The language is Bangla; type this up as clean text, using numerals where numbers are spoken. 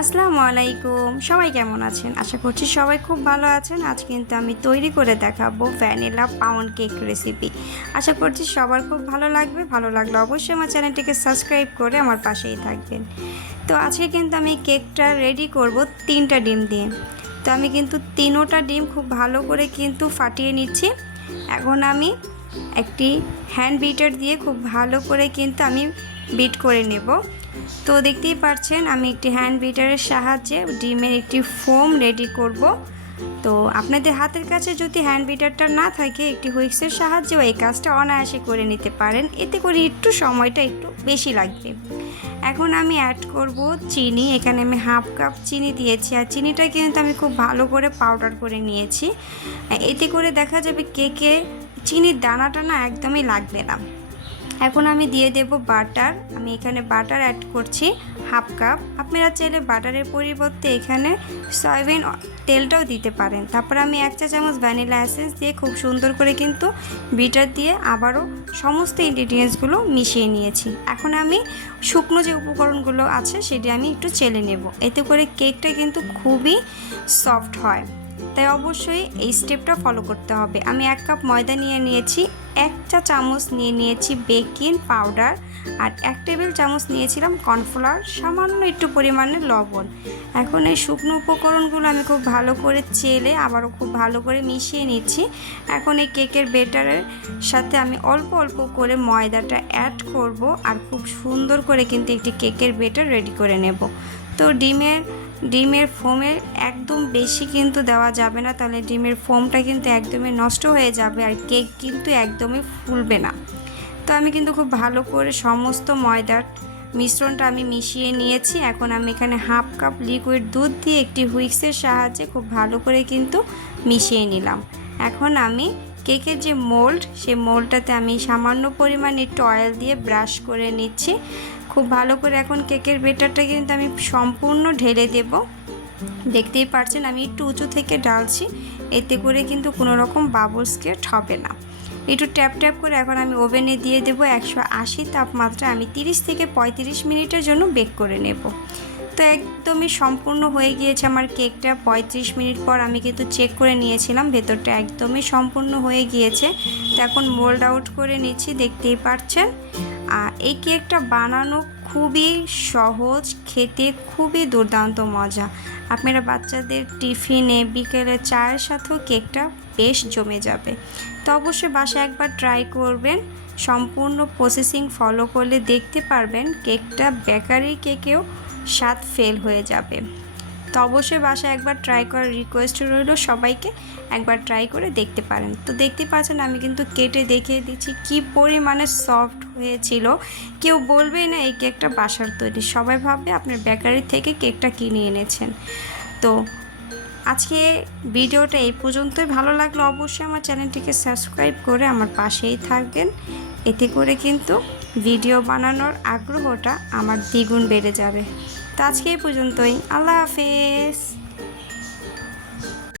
আসসালামু আলাইকুম, সবাই কেমন আছেন? আশা করছি সবাই খুব ভালো আছেন। আজ কিন্তু আমি তৈরি করে দেখাবো ভ্যানিলা পাউন্ড কেক রেসিপি। আশা করছি সবার খুব ভালো লাগবে। ভালো লাগলে অবশ্যই আমার চ্যানেলটিকে সাবস্ক্রাইব করে আমার পাশেই থাকবেন। তো আজকে কিন্তু আমি কেকটা রেডি করব 3টা ডিম দিয়ে। তো আমি কিন্তু 3টা ডিম খুব ভালো করে কিন্তু ফাটিয়ে নিচ্ছি। এখন আমি একটি হ্যান্ড বিটার দিয়ে খুব ভালো করে কিন্তু আমি বিট করে নেব। তো দেখতেই পাচ্ছেন আমি একটি হ্যান্ড বিটারের সাহায্যে ডিমের একটি ফোম রেডি করব। তো আপনাদের হাতের কাছে যদি হ্যান্ড বিটারটা না থাকে একটি হুইক্সের সাহায্যেও এই কাজটা অনায়াসে করে নিতে পারেন, এতে করে একটু সময়টা একটু বেশি লাগবে। এখন আমি অ্যাড করব চিনি। এখানে আমি হাফ কাপ চিনি দিয়েছি, আর চিনিটা কিন্তু আমি খুব ভালো করে পাউডার করে নিয়েছি। এতে করে দেখা যাবে কেকে চিনির দানাটা না একদমই লাগবে না। এখন আমি দিয়ে দেব বাটার। আমি এখানে বাটার অ্যাড করছি হাফ কাপ। আপনারা চাইলে বাটারের পরিবর্তে এখানে সয়াবিন তেলটাও দিতে পারেন। তারপর আমি 1 চা চামচ ভ্যানিলা এসেন্স দিয়ে খুব সুন্দর করে কিন্তু বিটার দিয়ে আবারও সমস্ত ইনগ্রিডিয়েন্টসগুলো মিশিয়ে নিয়েছি। এখন আমি শুকনো যে উপকরণগুলো আছে সেটি আমি একটু চেলে নেব, এতে করে কেকটা কিন্তু খুবই সফট হয়। তাই অবশ্যই এই স্টেপটা ফলো করতে হবে। আমি 1 কাপ ময়দা নিয়েছি, 1 চা চামচ নিয়েছি বেকিং পাউডার, আর 1 টেবিল চামচ নিয়েছিলাম কর্নফ্লাওয়ার, সামান্য একটু পরিমাণে লবণ। এখন এই শুকনো উপকরণগুলো আমি খুব ভালো করে চেলে আবারও খুব ভালো করে মিশিয়ে নিচ্ছি। এখন এই কেকের বেটারের সাথে আমি অল্প অল্প করে ময়দাটা অ্যাড করব, আর খুব সুন্দর করে কিন্তু একটি কেকের বেটার রেডি করে নেব। তো ডিমের ফোমের একদম বেশি কিন্তু দেওয়া যাবে না, তাহলে ডিমের ফোমটা কিন্তু একদমই নষ্ট হয়ে যাবে আর কেক কিন্তু একদমই ফুলবে না। তো আমি কিন্তু খুব ভালো করে সমস্ত ময়দার মিশ্রণটা আমি মিশিয়ে নিয়েছি। এখন আমি এখানে হাফ কাপ লিকুইড দুধ দিয়ে একটি হুইক্সের সাহায্যে খুব ভালো করে কিন্তু মিশিয়ে নিলাম। এখন আমি কেকের যে মোল্ড, সেই মোল্ডটাতে আমি সামান্য পরিমাণে একটু অয়েল দিয়ে ব্রাশ করে নিচ্ছি খুব ভালো করে। এখন কেকের বেটারটা কিন্তু আমি সম্পূর্ণ ঢেলে দেব। দেখতেই পাচ্ছেন আমি একটু উঁচু থেকে ঢালছি, এতে করে কিন্তু কোনো রকম বাবলস ক্রিয়েট হবে না। একটু ট্যাপ ট্যাপ করে এখন আমি ওভেনে দিয়ে দেবো 180 তাপমাত্রা। আমি 30 থেকে 35 মিনিটের জন্য বেক করে নেব। তো একদমই সম্পূর্ণ হয়ে গিয়েছে আমার কেকটা। 35 মিনিট পর আমি কিন্তু চেক করে নিয়েছিলাম, ভেতরটা একদমই সম্পূর্ণ হয়ে গিয়েছে। তো এখন মোল্ড আউট করে নিচ্ছি, দেখতেই পাচ্ছেন। আর এই কেকটা বানানো খুবই সহজ, খেতে খুবই দুর্দান্ত মজা। আপনারা বাচ্চাদের টিফিনে বিকেলে চায়ের সাথেও কেকটা বেশ জমে যাবে। তো অবশ্যই বাসায় একবার ট্রাই করবেন। সম্পূর্ণ প্রসেসিং ফলো করলে দেখতে পারবেন কেকটা বেকারি কেকেও স্বাদ ফেল হয়ে যাবে। তো অবশ্যই বাসায় একবার ট্রাই করার রিকোয়েস্ট রইল, সবাইকে একবার ট্রাই করে দেখতে পারেন। তো দেখতে পাচ্ছেন আমি কিন্তু কেটে দেখিয়ে দিচ্ছি কি পরিমাণে সফট হয়েছিল। কেউ বলবেই না এই কেকটা বাসার তৈরি, সবাই ভাববে আপনার বেকারি থেকে কেকটা কিনে এনেছেন। তো আজকে ভিডিওটা এই পর্যন্তই। ভালো লাগলে অবশ্যই আমার চ্যানেলটিকে সাবস্ক্রাইব করে আমার পাশেই থাকবেন, এতে করে কিন্তু ভিডিও বানানোর আগ্রহটা আমার দ্বিগুণ বেড়ে যাবে। তো আজকে এই পর্যন্তই। আল্লাহ হাফেজ।